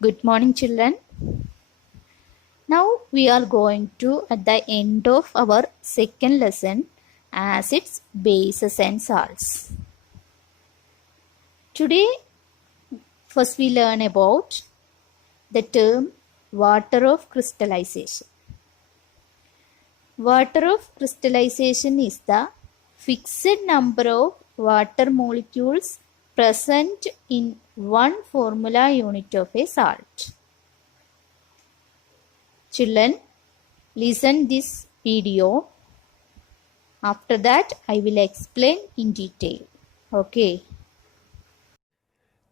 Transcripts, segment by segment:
Good morning, children. Now we are going to at the end of our second lesson, acids, bases and salts. Today first we learn about the term water of crystallization. Water of crystallization is the fixed number of water molecules present in one formula unit of a salt. Children, listen this video. After that, I will explain in detail. Okay.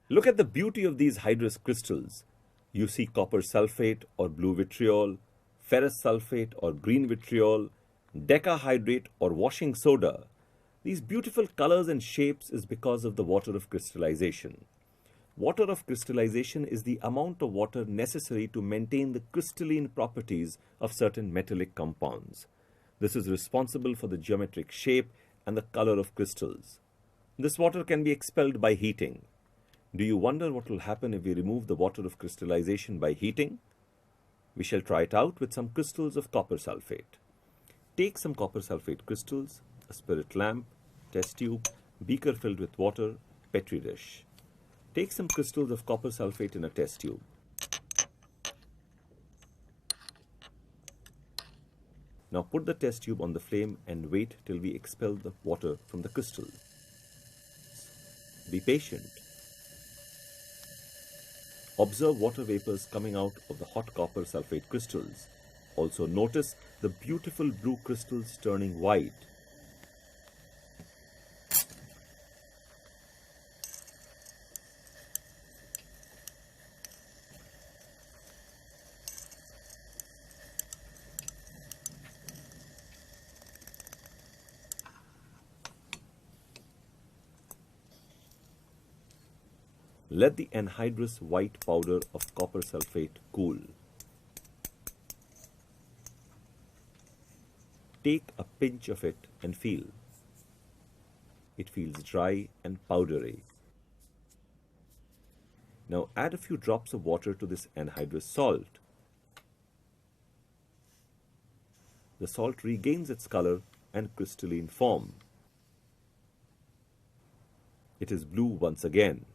Look at the beauty of these hydrous crystals. You see copper sulfate or blue vitriol, ferrous sulfate or green vitriol, decahydrate or washing soda. These beautiful colors and shapes is because of the water of crystallization. Water of crystallization is the amount of water necessary to maintain the crystalline properties of certain metallic compounds. This is responsible for the geometric shape and the color of crystals. This water can be expelled by heating. Do you wonder what will happen if we remove the water of crystallization by heating? We shall try it out with some crystals of copper sulfate. Take some copper sulfate crystals, a spirit lamp, test tube, beaker filled with water, petri dish. Take some crystals of copper sulfate in a test tube. Now put the test tube on the flame and wait till we expel the water from the crystal. Be patient. Observe water vapors coming out of the hot copper sulfate crystals. Also notice the beautiful blue crystals turning white. Let the anhydrous white powder of copper sulfate cool. Take a pinch of it and feel. It feels dry and powdery. Now add a few drops of water to this anhydrous salt. The salt regains its color and crystalline form. It is blue once again.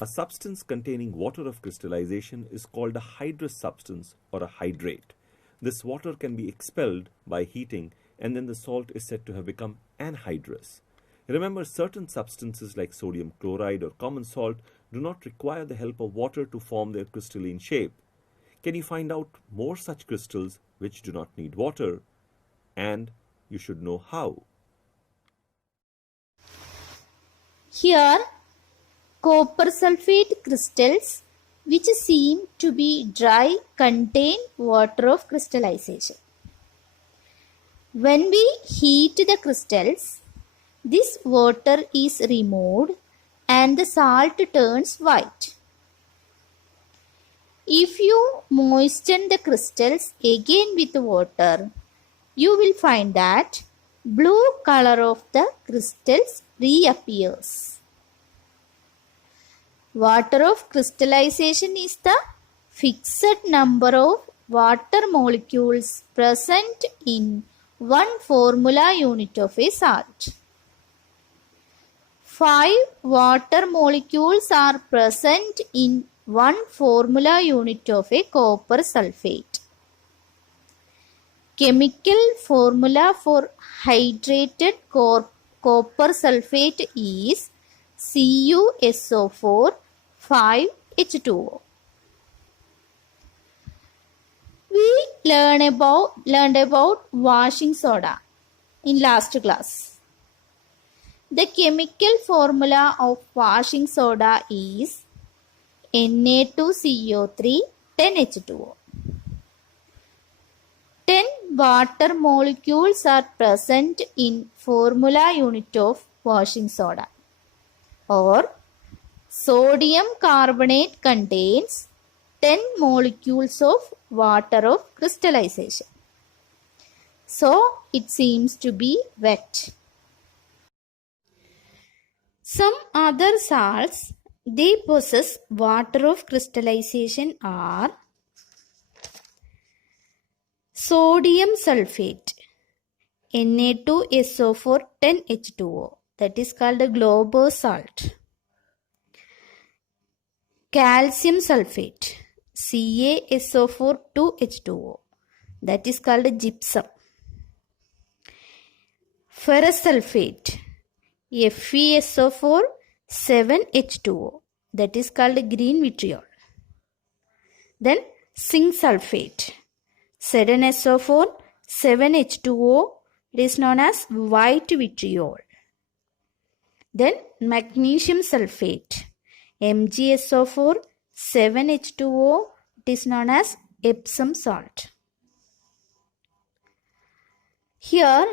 A substance containing water of crystallization is called a hydrous substance or a hydrate. This water can be expelled by heating and then the salt is said to have become anhydrous. Remember, certain substances like sodium chloride or common salt do not require the help of water to form their crystalline shape. Can you find out more such crystals which do not need water? And you should know how. Here, copper sulfate crystals which seem to be dry contain water of crystallization. When we heat the crystals, this water is removed and the salt turns white. If you moisten the crystals again with water, you will find that blue color of the crystals reappears. Water of crystallization is the fixed number of water molecules present in one formula unit of a salt. 5 water molecules are present in one formula unit of a copper sulfate. Chemical formula for hydrated copper sulfate is CuSO4 5H2O. We learned about washing soda in last class. The chemical formula of washing soda is Na2CO3 10H2O. 10 water molecules are present in formula unit of washing soda. Or sodium carbonate contains 10 molecules of water of crystallization. So it seems to be wet. Some other salts They possess water of crystallization are sodium sulfate, Na2SO4 10H2O, that is called a Glauber salt. Calcium sulfate, CaSO4 2H2O, that is called gypsum. Ferrous sulfate, FeSO4 7H2O, that is called green vitriol. Then zinc sulfate, ZnSO4 7H2O, it is known as white vitriol. Then magnesium sulfate, MgSO4 7H2O, it is known as Epsom salt. Here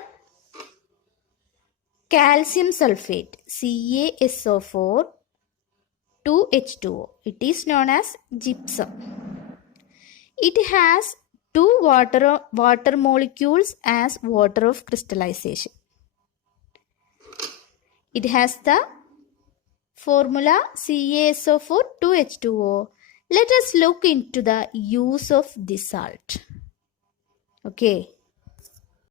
calcium sulfate, CaSO4 2H2O, it is known as gypsum. It has two water molecules as water of crystallization. It has the formula CaSO4 2H2O. Let us look into the use of this salt. Okay.